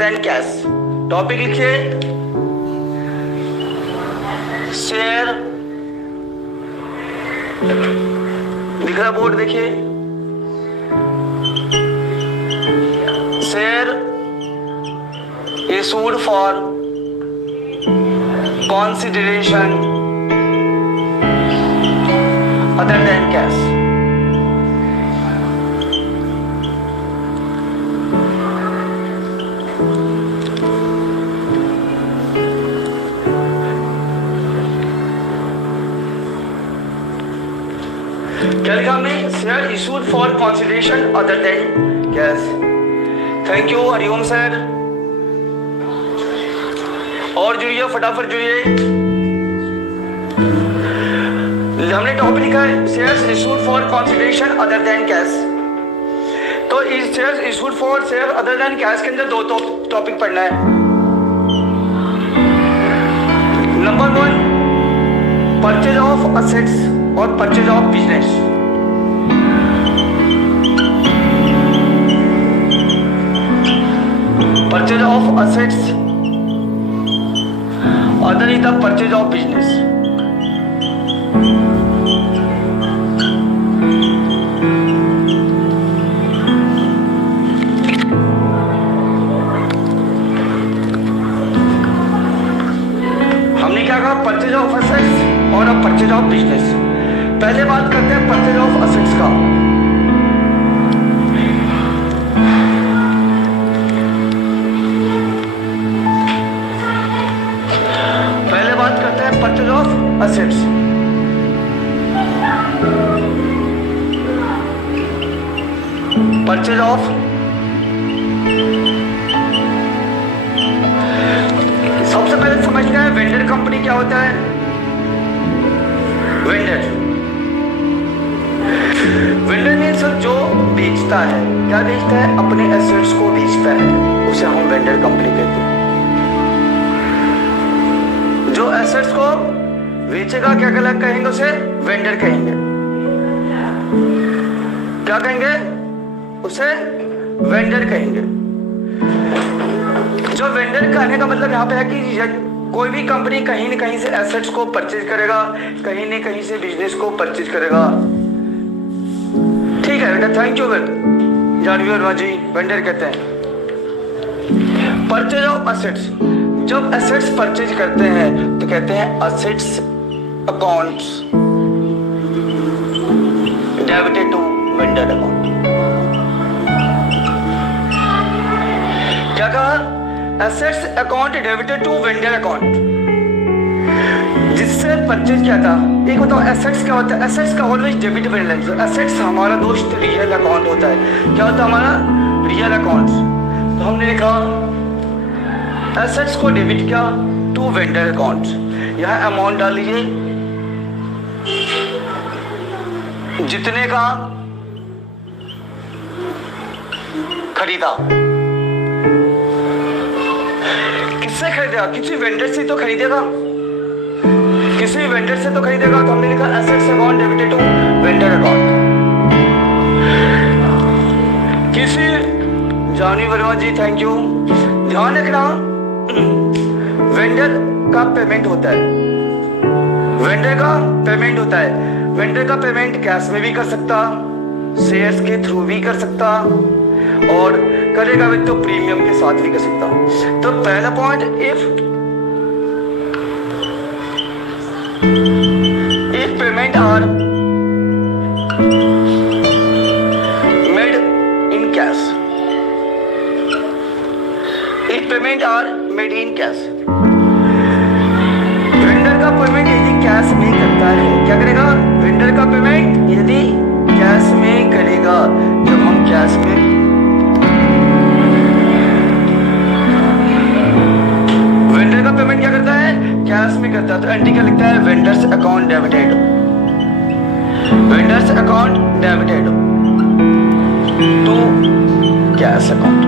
Then cash. Topic लिखिए share, दिख रहा बोर्ड देखिए, share issued for consideration other than cash। क्या लिखा हमने? Share issued for consideration other than cash। Thank you Hariom sir. और जुड़िए, फटाफट जुड़िए। हमने टॉपिक लिखा है shares issued for consideration other than cash. तो इस shares issued for share other than cash के अंदर दो टॉपिक पढ़ना है। नंबर 1 परचेज ऑफ असेट्स और purchase of business. Purchase of assets other is the purchase of business। हमने क्या कहा? परचेज ऑफ असेट्स और अब परचेज ऑफ बिजनेस। पहले बात करते हैं परचेज ऑफ असेट्स का। Purchase of assets. Purchase of सबसे पहले समझते हैं वेंडर कंपनी क्या होता है। वेंडर मीन्स जो बेचता है। क्या बेचता है? अपने एसेट्स को बेचता है, उसे हम वेंडर कंपनी कहते हैं। जो एसेट्स को बेचेगा क्या कहेंगे? उसे वेंडर कहेंगे। क्या कहेंगे? उसे वेंडर कहेंगे। जो वेंडर कहने का मतलब यहाँ पे है कि कोई भी कंपनी कहीं न कहीं से एसेट्स को परचेज करेगा, कहीं न कहीं से बिजनेस को परचेज करेगा। ठीक है बेटा, thank you Janvi Verma ji, vendor कहते हैं। परचेज ऑफ असेट्स, जब एसेट्स परचेज करते हैं तो कहते हैं assets accounts debited to vendor account. क्या कहा? Assets account debited to vendor account. जिससे परचेज किया था। एक बताओ एसेट्स क्या होता है? एसेट्स का ऑलवेज डेबिट बैलेंस। एसेट्स हमारा दोस्त रियल अकाउंट होता है। क्या होता है हमारा? Real accounts. तो हमने लिखा एसेट्स को डेबिट किया टू वेंडर अकाउंट। यहाँ अमाउंट डाल लीजिए जितने का खरीदा। किससे खरीदेगा? किसी वेंडर से तो खरीदेगा, किसी वेंडर से तो खरीदेगा। तो हमने लिखा assets account debited to vendor account. किसी जानी वर्मा जी थैंक यू। ध्यान रखना वेंडर का पेमेंट होता है, वेंडर का पेमेंट होता है। वेंडर का पेमेंट कैश में भी कर सकता, शेयर्स के थ्रू भी कर सकता, और करेगा भी तो प्रीमियम के साथ भी कर सकता। तो पहला point, if payment are made in cash, if payment are made in cash. Vendor का पेमेंट यदि कैश में करता है, क्या करेगा? वेंडर का पेमेंट यदि कैश में करेगा, जब हम कैश में वेंडर का पेमेंट क्या करता है? कैश में करता है। तो एंट्री क्या लिखता है? Vendors account debited, vendors account debited to cash account.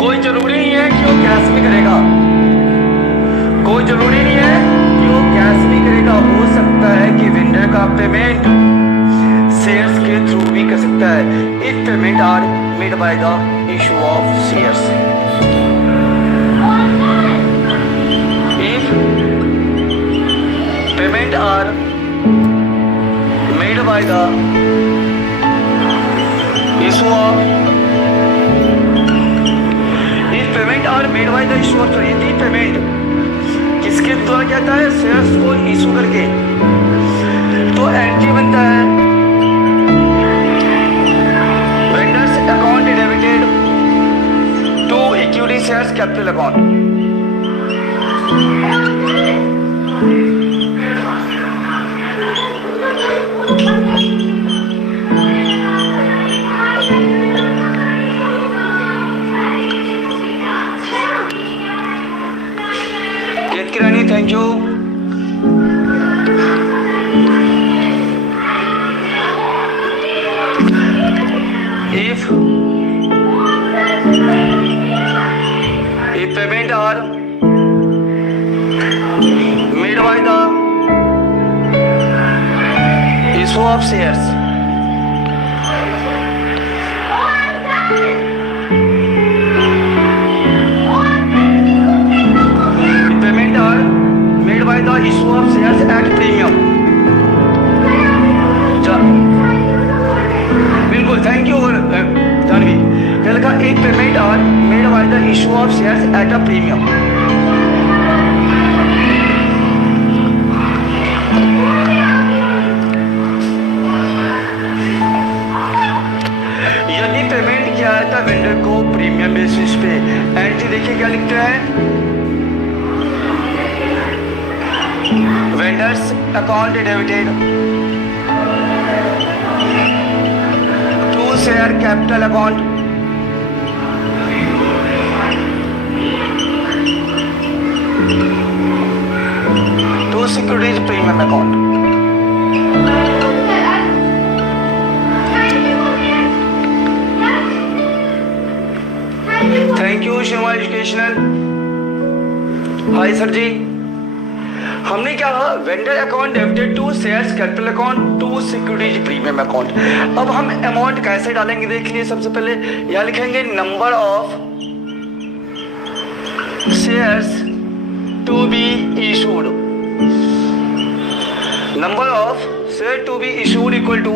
कोई जरूरी नहीं है कि वो कैश में करेगा, कोई जरूरी नहीं है कि वो कैश में करेगा। हो सकता है कि वेंडर का पेमेंट होता है if payment are made by the issue of shares. If payment are made by the issue of, if payment are made by the issue of, यदि पेमेंट किसके द्वारा कहता है, शेयर्स को इशू करके, तो एंट्री बनता है vendors account debited to equity shares capital account. Kirani thank you. If payment are made by the issue of shares, if payment are made by the issue of shares at premium, बिल्कुल thank you Janvi. कल का एक payment are made by the issue of shares at a premium. यदि payment किया था वेंडर को premium basis पे, एंट्री देखिए क्या लिखते हैं, vendors account debited share capital account, to securities premium account. Thank you Shiva educational. Hi sir ji, हमने क्या कहा, vendor account debited to shares capital account to securities premium account. अब हम अमाउंट कैसे डालेंगे देख लिए। सबसे पहले यहां लिखेंगे number of shares to be issued, number of share to be issued equal to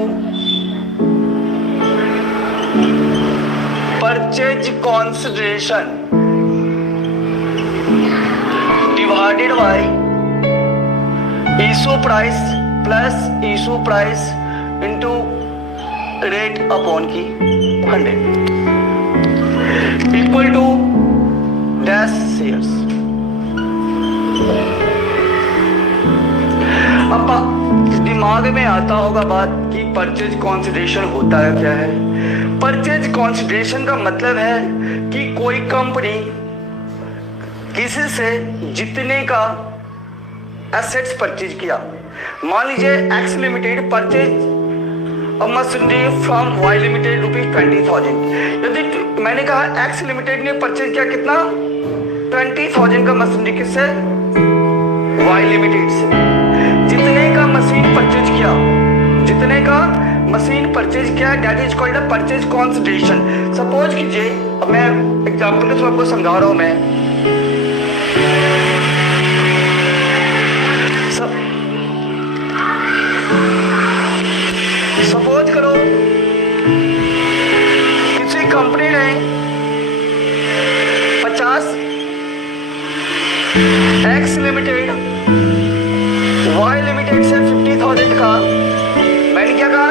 purchase consideration divided by issue price plus issue price into rate upon की 100 इक्वल टू डैश शेयर्स। अब दिमाग में आता होगा बात कि परचेज कंसिडरेशन होता है क्या है। परचेज कंसिडरेशन का मतलब है कि कोई कंपनी किसी से जितने का एसेट्स परचेज किया। मान लीजिए X limited purchase machinery from Y limited ₹20,000। यदि मैंने कहा एक्स लिमिटेड ने परचेज किया कितना, 20,000 का मशीनरी, किससे, वाई लिमिटेड से। जितने का मशीन परचेज किया, जितने का मशीन परचेज किया, that is called a purchase consideration. Suppose कीजिए, अब मैं एग्जांपल के थ्रू आपको समझा रहा हूं। मैं सपोज करो किसी कंपनी ने 50 एक्स लिमिटेड वाई लिमिटेड से 50,000 का, मैंने क्या कहा,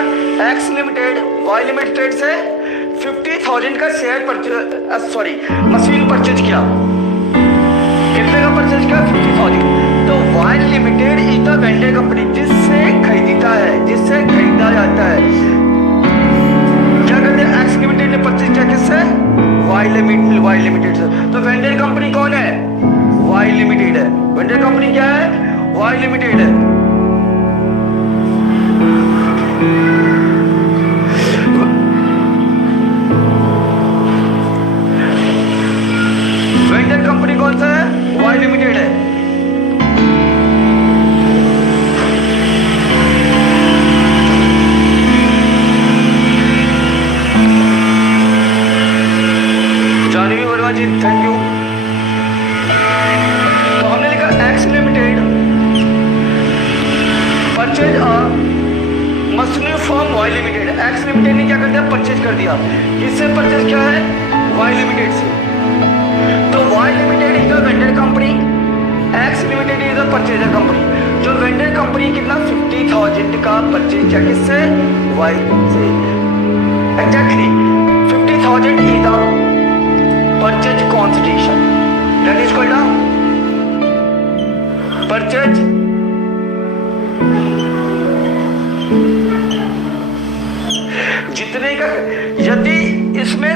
एक्स लिमिटेड वाई लिमिटेड से 50,000 का शेयर मशीन परचेज किया। कितने का परचेज किया, 50,000। तो Y limited is the vendor company, जिससे खरीदता है, जिससे खरीदा जाता है। क्या कहते हैं, एक्स लिमिटेड ने परचेज किया किससे, वाई लिमिटेड से। तो वेंडर कंपनी कौन है, वाई लिमिटेड है। वेंडर कंपनी क्या है, वाई लिमिटेड है। वेंडर कंपनी कौन सा है, वाई लिमिटेड है। Purchase machinery from Y limited, X limited ने क्या कर दिया, परचेज कर दिया। किससे परचेज किया है, वाई लिमिटेड से। तो Y limited is the vendor company, X limited is the purchaser company. जो वेंडर कंपनी कितना 50,000 का परचेज किया, किससे, वाई से। Exactly 50,000 is the purchase consideration, that is called purchase जितने का। यदि इसमें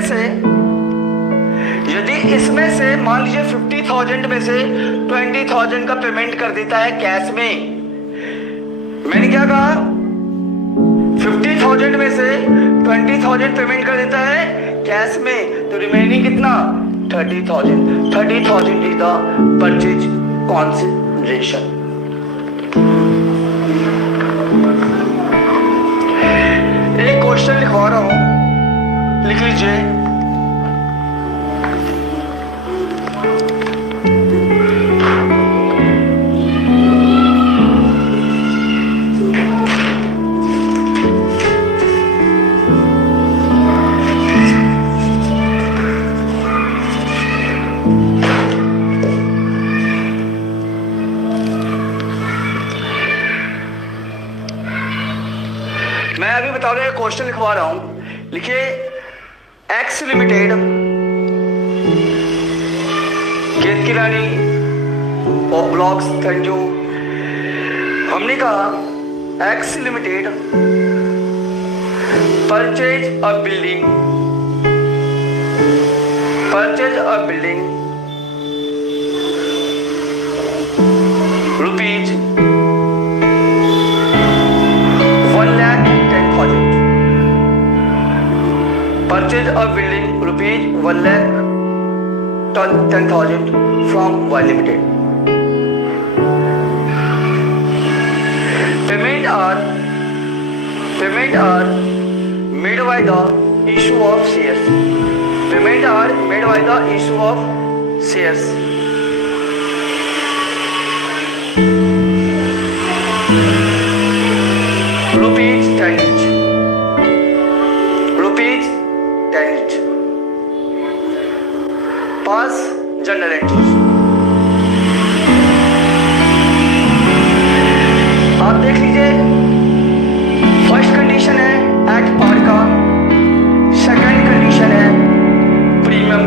से मान लीजिए 50,000 में से 20,000 का पेमेंट कर देता है कैश में। मैंने क्या कहा, 50,000 में से 20,000 पेमेंट कर देता है कैश में, तो रिमेनिंग कितना, 30,000। 30,000 इज द परचेज कंसिडरेशन। एक क्वेश्चन लिखवा रहा हूं, लिख लीजिए। मैं अभी बता रहा हूं, क्वेश्चन लिखवा रहा हूं। लिखिए, एक्स लिमिटेड, केत की रानी और ब्लॉक्स, थैंक यू। हमने कहा x limited purchase a building, rupees 1,10,000, purchase a building rupees 1,10,000 from Y Limited. Payment are made by the issue of shares. Rupees 10 each. Pass journal entries. आप देख लीजिए, first condition है at पार का, second condition है प्रीमियम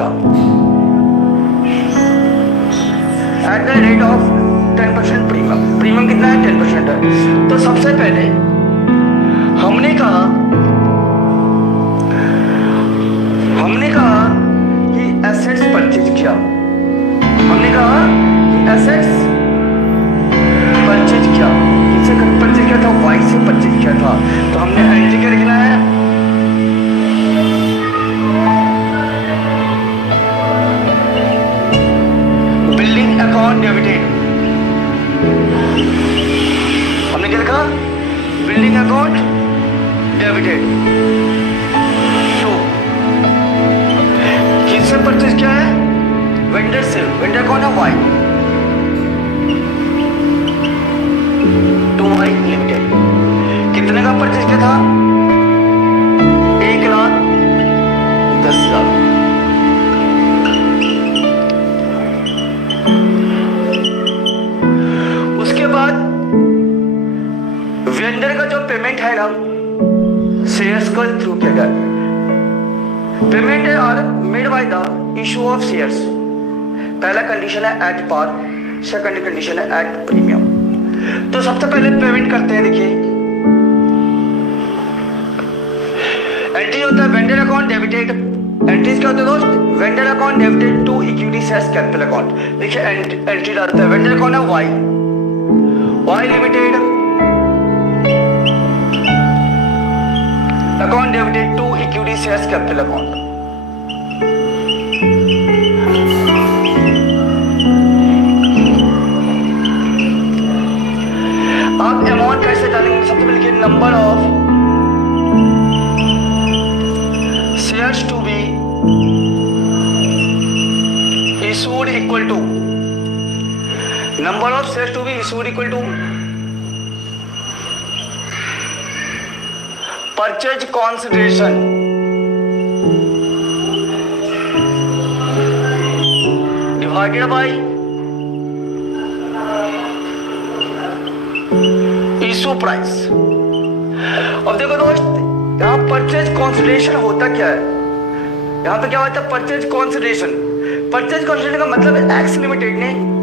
का, at the rate of 10% प्रीमियम कितना है, 10% है। तो सबसे पहले हमने कहा कि एसेट्स परचेज किया, किससे परचेज किया था, वाई से परचेज किया था। तो हमने एंट्री क्या लिखना है, बिल्डिंग अकाउंट डेबिटेड। हमने क्या लिखा, बिल्डिंग अकाउंट डेबिटेड। तो किससे परचेज किया है, वेंडर से। वेंडर कौन है, वाई, टू वाई लिमिटेड। कितने का परचेज किया था, 1,10,000। उसके बाद वेंडर का जो पेमेंट है ना, शेयर्स को थ्रू किया गया। Payment are made by the issue of shares. पहला कंडीशन है एट पार, सेकंड कंडीशन है एट प्रीमियम। तो सबसे पहले पेमेंट करते हैं। देखिए, एंट्री होता है वेंडर अकाउंट डेबिटेड। एंट्रीज क्या होते हैं दोस्त, vendor account debited to equity shares capital account. देखिए एंट्री डालता है, वेंडर कौन है, Y limited, account debited to equity shares capital account. आप अमाउंट कैसे डालेंगे, सबसे पहले लिखिए number of shares to be issued equal to number of shares to be issued equal to purchase consideration divided by issue price. अब देखो दोस्त, यहाँ परचेज कंसिडरेशन होता क्या है, यहाँ पे क्या होता है परचेज कंसिडरेशन। परचेज कंसिडरेशन का मतलब एक्स लिमिटेड ने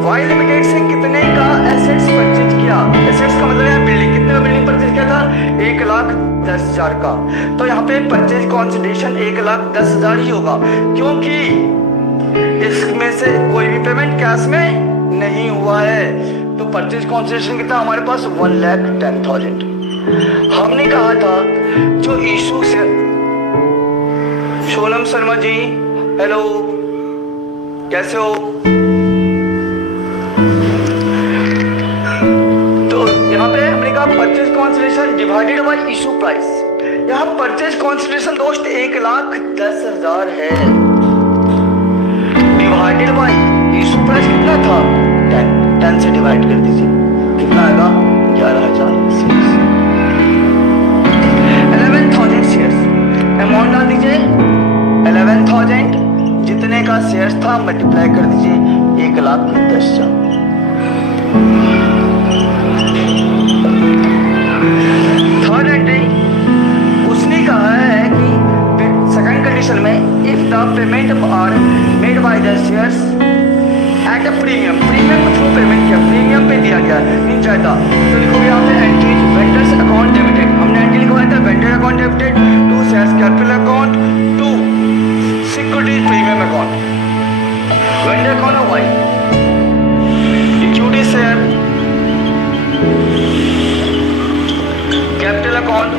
वाई लिमिटेड से कितने का एसेट्स परचेज किया। एसेट्स का मतलब है बिल्डिंग, कितने का बिल्डिंग परचेज किया था, 1,10,000 का। तो यहाँ पे परचेज कंसिडरेशन 1,10,000 ही होगा, क्योंकि इसमें से कोई भी पेमेंट कैश में नहीं हुआ है। तो परचेज कंसिडरेशन कितना हमारे पास 1,10,000। हमने कहा था जो इशू से, सोनम शर्मा जी हेलो, कैसे हो? तो यहाँ पे हमने कहा purchase consideration divided by issue price. यहाँ परचेज कंसिडरेशन दोस्त 1,10,000 है, डिवाइडेड बाय इशू प्राइस कितना था 10 से डिवाइड कर दीजिए, कितना आएगा 11,000 शेयर्स, 11,000 शेयर्स। अमाउंट डाल दीजिए 11,000, जितने का शेयर्स था मल्टीप्लाई कर दीजिए 1,10,000। थर्ड एंट्री उसने कहा है कि सेकंड कंडीशन में if the payment are made by the shares at a premium, premium के थ्रू पेमेंट किया, प्रीमियम पे दिया गया नहीं चाहता, तो लिखोगे यहाँ पे एंट्री वेंडर्स अकाउंट डेबिटेड। हमने एंट्री लिखवाया था vendor account debited to shares capital account to securities premium account. Vendor कौन है Y, equity share capital account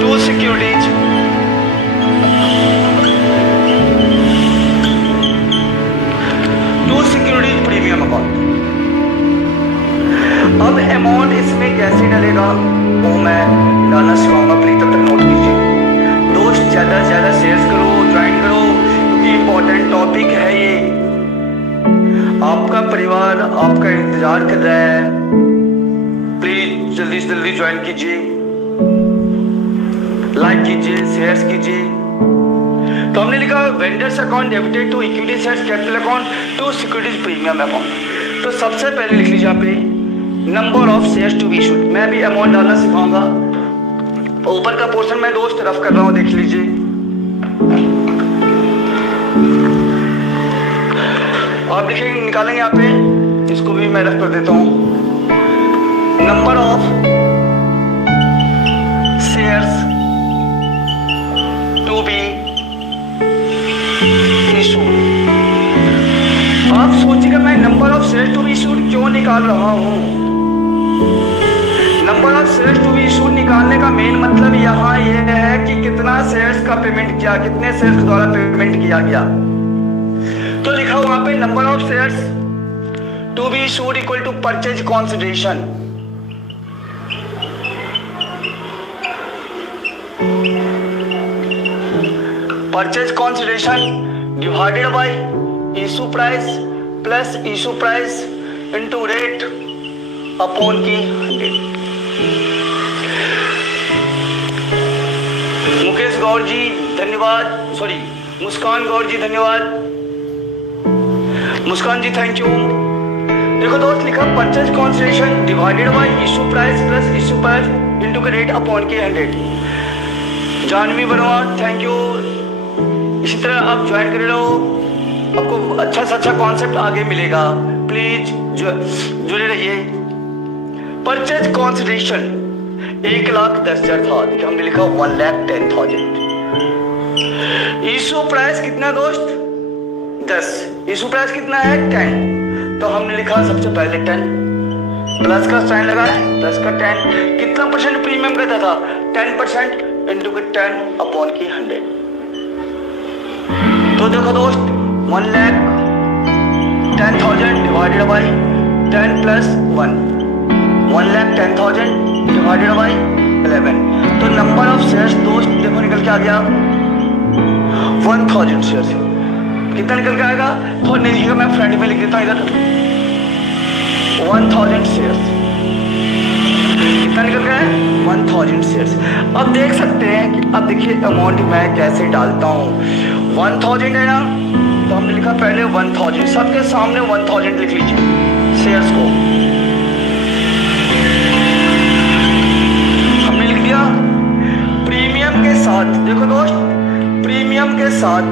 to securities premium account. अब अमाउंट इसमें कैसे डलेगा वो मैं डालना सिखाऊंगा, प्लीज तब तक नोट कीजिए। दोस्त ज्यादा से ज्यादा शेयर करो, ज्वाइन करो, क्योंकि इंपॉर्टेंट टॉपिक है ये। आपका परिवार आपका इंतजार कर रहा है, प्लीज जल्दी से जल्दी ज्वाइन कीजिए, लाइक कीजिए, शेयर कीजिए। तो हमने लिखा vendors account debited to equity shares capital account to securities premium account. तो सबसे पहले लिख लीजिए यहाँ पे number of shares to be issued. मैं भी अमाउंट डालना सिखाऊंगा, ऊपर का पोर्शन मैं दोस्त रफ कर रहा हूँ, देख लीजिए। आप लिखेंगे, निकालेंगे यहाँ पे, इसको भी मैं रफ कर देता हूँ। Number of shares to be issued. आप सोचिएगा मैं number of shares to be issued क्यों निकाल रहा हूं। Number of shares to be issued निकालने का मेन मतलब यहाँ ये है कि कितना शेयर्स का पेमेंट किया, कितने शेयर्स के द्वारा पेमेंट किया गया। तो लिखा वहां पे number of shares to be issued equal to purchase consideration. Purchase consideration divided by issue price plus issue price into rate upon की 100। मुकेश गौर जी धन्यवाद, सॉरी मुस्कान गौर जी धन्यवाद, मुस्कान जी थैंक यू। देखो दोस्त लिखा purchase consideration divided by issue price plus issue price into के rate upon की 100। Janvi Verma thank you. इसी तरह आप ज्वाइन कर रहो, आपको अच्छा से अच्छा कॉन्सेप्ट आगे मिलेगा, प्लीज जुड़े रहिए। परचेज कंसिडरेशन 1,10,000 था, देखिए हमने लिखा 1,10,000। इशू प्राइस कितना दोस्त 10, इशू प्राइस कितना है 10, तो हमने लिखा सबसे पहले 10 प्लस का साइन लगा है, प्लस का 10, कितना परसेंट प्रीमियम करता था 10% इंटू के 10 अपॉन की 100। तो देखो दोस्त 1,10,000 डिवाइडेड बाई 10 प्लस 1, 1,10,000 डिवाइडेड बाई 11। तो नंबर ऑफ शेयर्स दोस्त देखो निकल के आ गया 1,000 शेयर्स। कितना निकल के आएगा, थोड़ा नहीं लिखिएगा, मैं फ्रंट में लिख देता हूँ इधर, 1000 शेयर्स। कितना निकल गया है, 1000 शेयर्स। अब देख सकते हैं कि अब देखिए अमाउंट मैं कैसे डालता हूँ। 1000 है ना, तो हमने लिखा पहले 1000, सबके सामने 1000 लिख लीजिए शेयर्स को, हमने लिख दिया। प्रीमियम के साथ, देखो दोस्त, प्रीमियम के साथ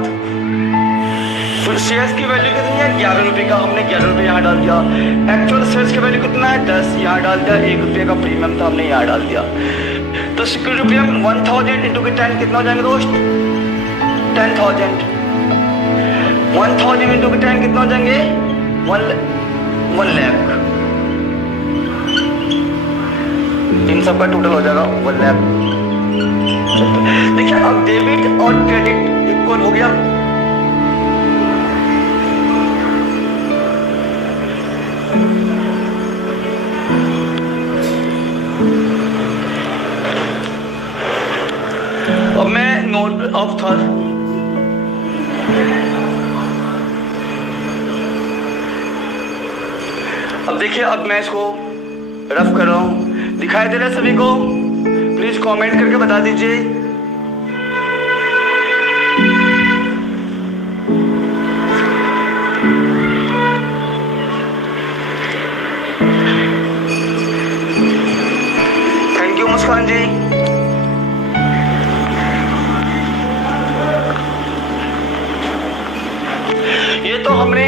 शेयर्स की वैल्यू कितनी है, 11 रुपये का, हमने 11 रुपये यहाँ डाल दिया। एक्चुअल शेयर्स की वैल्यू कितना है, 10, यहाँ डाल दिया। 1 रुपये का प्रीमियम था, हमने यहाँ डाल दिया। तो सिक्योरिटी प्रीमियम 1000 इंटू के 10 कितना हो जाएंगे दोस्त, 10,000। 1000 इंटू के 10 कितना हो जाएंगे, 1 लाख। इन सब का टोटल हो जाएगा 1 लाख। देखिए अब डेबिट और क्रेडिट इक्वल हो गया। अब मैं नोट ऑफ था, अब देखिए अब मैं इसको रफ कर रहा हूं, दिखाई दे रहा है सभी को, प्लीज कमेंट करके बता दीजिए। थैंक यू मुस्कान जी। ये तो हमने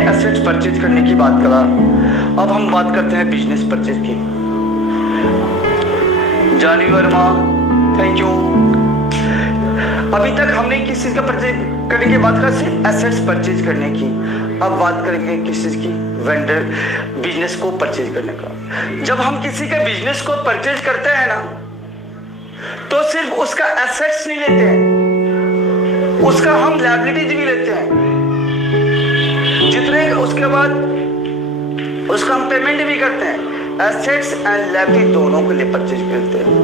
एसेट्स परचेज करने की बात करा। अब हम बात करते हैं बिजनेस परचेज की। जानी वर्मा, थैंक यू। अभी तक हमने किस चीज का परचेज करने की बात करा, सिर्फ एसेट्स परचेज करने की। अब बात करेंगे किस चीज की, वेंडर बिजनेस को परचेज करने का। जब हम किसी के बिजनेस को परचेज करते हैं ना, तो सिर्फ उसका एसेट्स नहीं लेते हैं, उसका हम लायबिलिटीज भी लेते हैं जितने, उसके बाद उसका हम पेमेंट भी करते हैं। एसेट्स एंड लायबिलिटी दोनों के लिए परचेज करते हैं,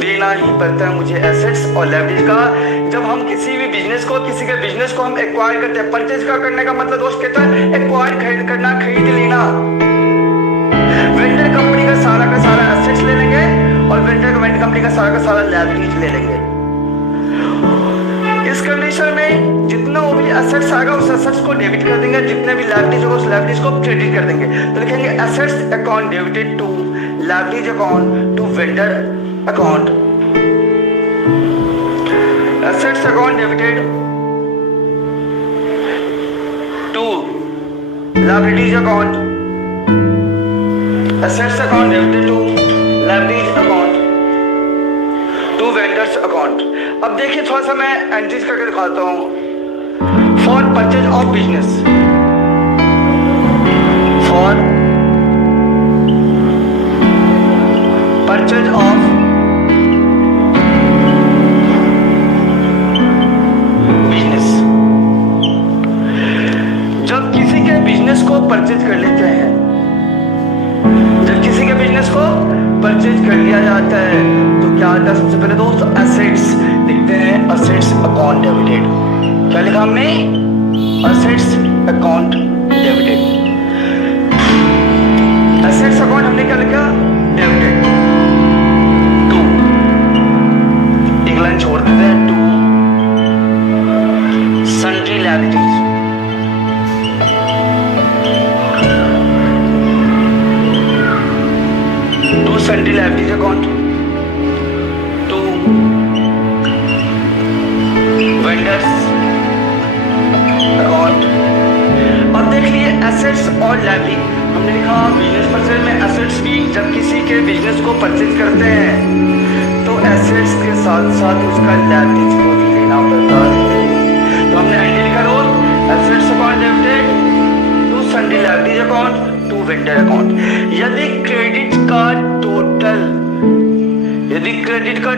देना ही पड़ता है मुझे एसेट्स और लायबिलिटीज का। जब हम किसी भी बिजनेस को, किसी के बिजनेस को हम एक्वायर करते हैं, परचेज का करने का मतलब दोस्त कहता है एक्वायर, खरीद करना, खरीद लेना। वेंडर कंपनी का सारा एसेट्स ले लेंगे और वेंडर कंपनी का सारा लायबिलिटीज ले लेंगे। इस कंडीशन में जितना वो भी एसेट्स आएगा उस एसेट्स को डेबिट कर देंगे, जितने भी लायबिलिटीज होगा उस लायबिलिटीज को क्रेडिट कर देंगे। तो लिखेंगे assets account debited to liabilities account to vendor account. Assets account debited to liabilities account, assets account debited to liabilities account to vendors account. अब देखिए थोड़ा सा मैं एंट्रीज करके दिखाता हूं। For purchase of business, for purchase of business. जब किसी के बिजनेस को परचेज कर लेते हैं, जब किसी के बिजनेस को परचेज कर लिया जाता है तो क्या आता है, सबसे पहले दोस्त एसेट्स लिखते हैं, एसेट्स अकाउंट डेबिटेड। क्या लिखा हमने, assets account debited. Assets account हमने क्या लिखा, डेबिटेड टू, एक लाइन छोड़ देते हैं, to sundry liabilities, to sundry liabilities account, to vendors account. अब देख लिए एसेट्स और लायबिलिटी हमने लिखा। बिजनेस परचेज में एसेट्स भी, जब किसी के बिजनेस को परचेज करते हैं तो एसेट्स के साथ साथ उसका लायबिलिटीज को भी लेना पड़ता है। तो हमने आईडी लिखा रोज assets account debited to sundry liabilities account to vendor account. यदि क्रेडिट का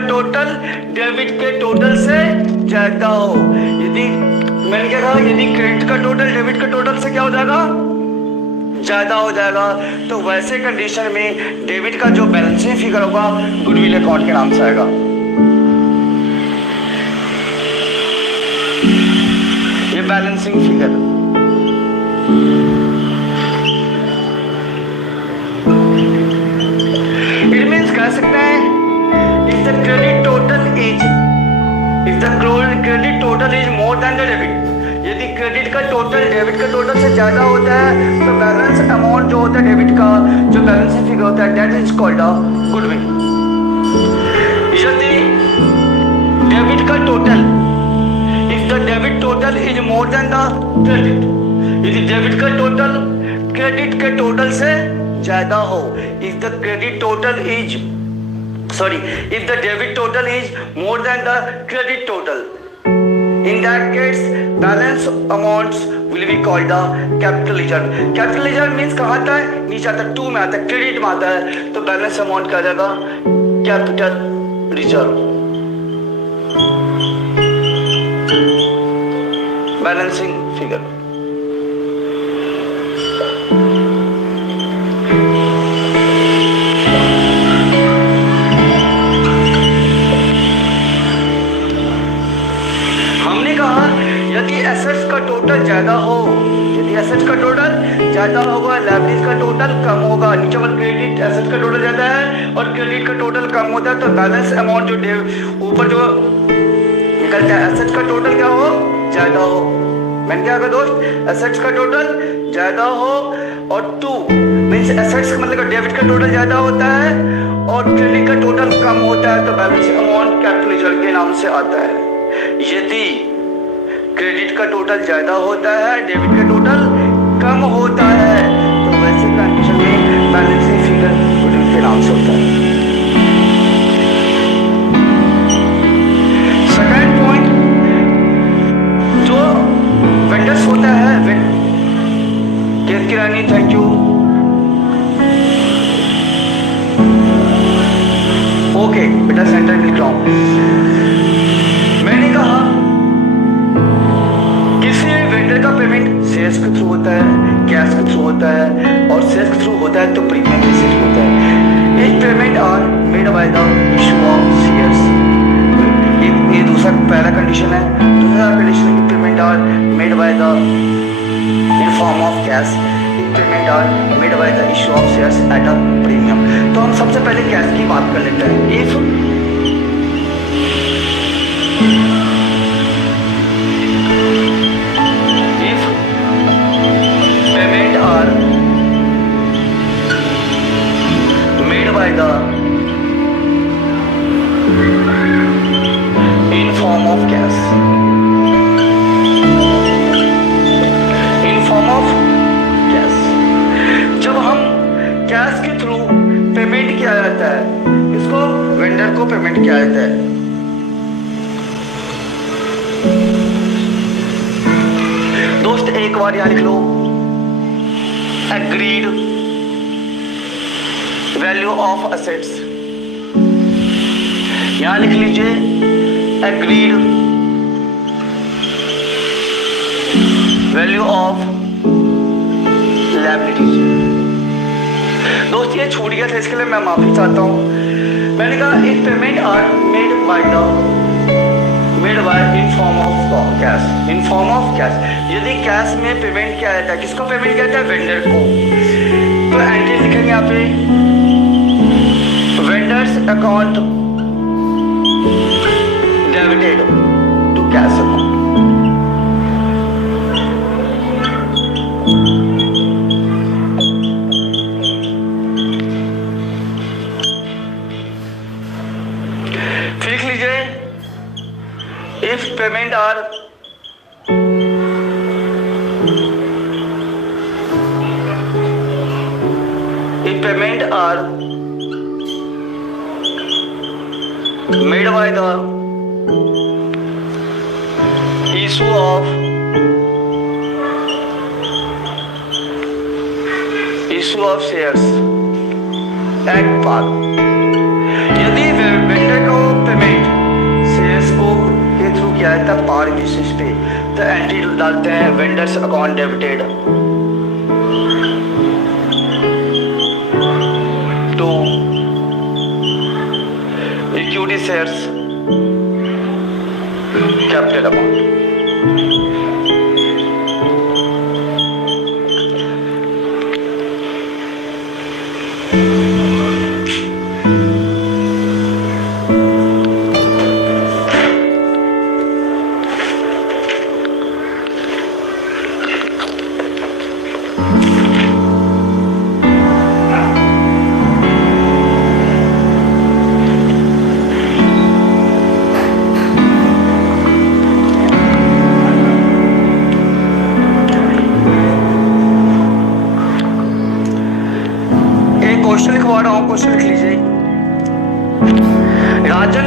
टोटल डेबिट के टोटल से ज्यादा हो, यदि मैंने क्या कहा, यदि क्रेडिट का टोटल डेबिट के टोटल से क्या हो जाएगा, ज्यादा हो जाएगा, तो वैसे कंडीशन में डेबिट का जो बैलेंसिंग फिगर होगा गुडविल अकाउंट के नाम से आएगा। Balancing figure. इट मीन्स कह सकते हैं if the credit total is more than the debit, यदि क्रेडिट का टोटल डेबिट का टोटल से ज्यादा होता है तो बैलेंस अमाउंट जो होता है डेबिट का जो बैलेंसिंग फिगर होता है that is called a goodwill. यदि डेबिट का total if the debit total is more than the credit, यदि डेबिट का टोटल क्रेडिट के टोटल से ज्यादा हो, if the credit total is if the debit total is more than the credit total, in that case balance amounts will be called the capital reserve। capital reserve means कहाँ आता है, नीचे आता है, टू में आता है, क्रेडिट में आता है, तो बैलेंस अमाउंट क्या जाएगा, कैपिटल रिजर्व, बैलेंसिंग फिगर। यदि एसेट्स का टोटल ज्यादा हो, यदि एसेट्स का टोटल ज्यादा होगा, लायबिलिटीज का टोटल कम होगा, नीचे वाला क्रेडिट एसेट्स का टोटल ज्यादा है और क्रेडिट का टोटल कम होता है, तो बैलेंस अमाउंट जो ऊपर जो निकलता है एसेट्स का टोटल क्या हो, ज्यादा हो। मैंने क्या कहा दोस्त, एसेट्स का टोटल ज्यादा हो और टू मीन्स एसेट्स का मतलब डेबिट का टोटल ज्यादा होता है और क्रेडिट का टोटल कम होता है, तो बैलेंस अमाउंट कैपिटल रिजर्व के नाम से आता है। यदि क्रेडिट का टोटल ज्यादा होता है, डेबिट का टोटल कम होता है, तो वैसे कंडीशन में बैलेंसिंग फिगर गुडविल के नाम से होता है। सेकंड पॉइंट, जो वेंडर्स होता है, केत किरानी थैंक यू, ओके बेटा सेंटर में लिख रहा हूं। मैंने कहा वेंडर का पेमेंट सेल्स के थ्रू होता है, कैश के थ्रू होता है और सेल्स के थ्रू होता है तो प्रीमियम बेसिस होता है। इस payment are made by the issue of shares, ये दूसरा पहला कंडीशन है। दूसरा कंडीशन है कि payment are made by the in form of cash, payment are made by the issue of shares at a premium. तो हम सबसे पहले कैश की बात कर लेते हैं। If by the in form of cash, in form of cash, जब हम कैश के थ्रू पेमेंट किया जाता है, इसको वेंडर को पेमेंट किया जाता है। दोस्त एक बार यहाँ लिख लो, एग्रीड वैल्यू ऑफ असेट्स, यहां लिख लीजिए एग्रीड वैल्यू ऑफ लायबिलिटीज। दोस्त ये छूट गया था, इसके लिए मैं माफी चाहता हूं। मैंने कहा if payment are made by in form of cash, in form of cash, यदि कैश में पेमेंट किया जाता है, किसको पेमेंट किया जाता है, वेंडर को, तो एंट्री लिखेंगे यहाँ पे vendors account debited to cash account। फिर लिख लीजिए if payment are made by the issue of shares at par, यदि वेंडर को पेमेंट शेयर्स को के थ्रू किया जाता है पार बेसिस पे, तो एंट्री डालते हैं vendors account debited to equity shares capital amount. Question लिख लीजिए। राजन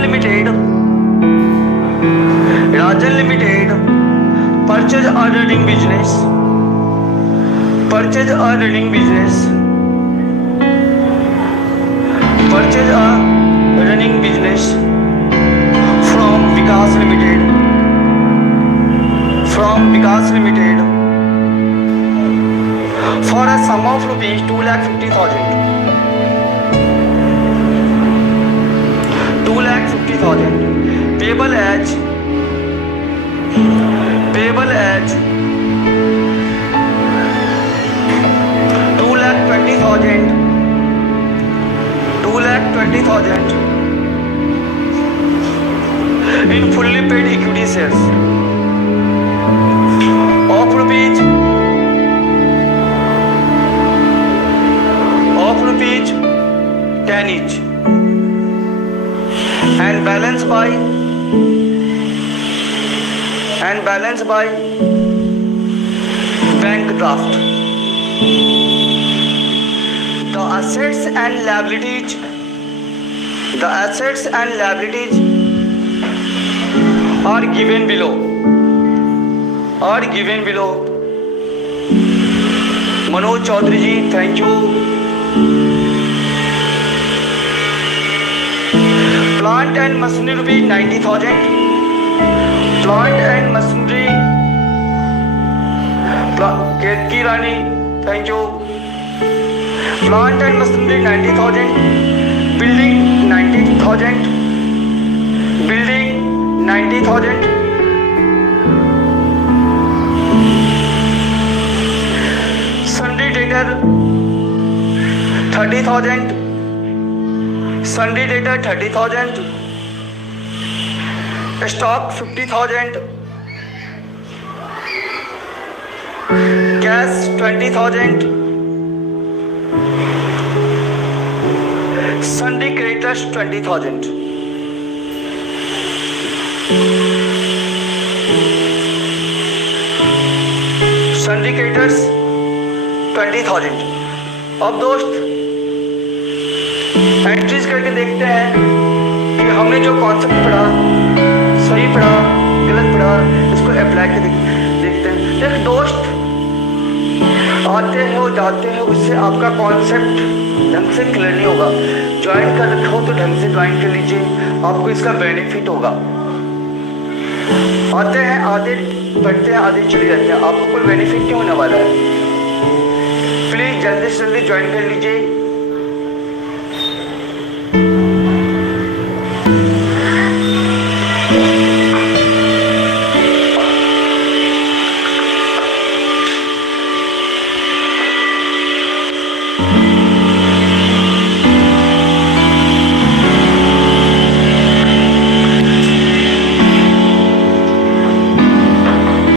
लिमिटेड परचेज और running business from Vikas Limited for a sum of rupees 2,50,000 payable as 2,20,000 in fully paid equity shares of rupees 10 each and balance by bank draft. The assets and liabilities are given below. Manoj Chaudhary ji, thank you. Plant and machinery rupees 90,000. Ketki Rani, thank you. Plant and machinery 90,000. Building 90,000. Sundry debtor 30,000. Stock 50,000. Cash 20,000. Sundry creditors 20,000. Sundry creditors 20,000. अब दोस्त एंट्रीज करके देखते हैं कि हमने जो कॉन्सेप्ट पढ़ा सही पढ़ा गलत पढ़ा, इसको अप्लाई करके देखते हैं। एक दोस्त आते हो जाते हो, उससे आपका कॉन्सेप्ट ढंग से क्लियर नहीं होगा। ज्वाइन कर रखा हो तो ढंग से ज्वाइन कर लीजिए, आपको इसका बेनिफिट होगा। आते हैं आधे पढ़ते हैं आधे चले जाते हैं, आपको कोई बेनिफिट नहीं होने वाला है। प्लीज जल्दी से जल्दी ज्वाइन कर लीजिए।